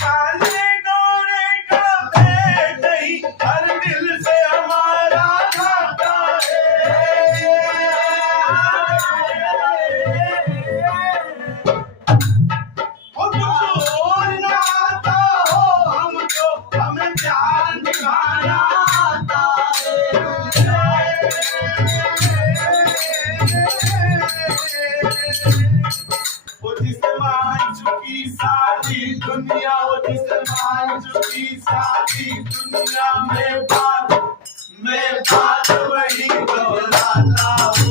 काले गोरे का भेद ही हर दिल से हमारा नाता है। हो कुछ और ना आता हो हमको, हमें प्यार निभाना आता है। वो जिसे मान चुकी सारी दुनिया, वो जिसे मान चुकी सारी दुनिया में बात वही दोहराता हूँ।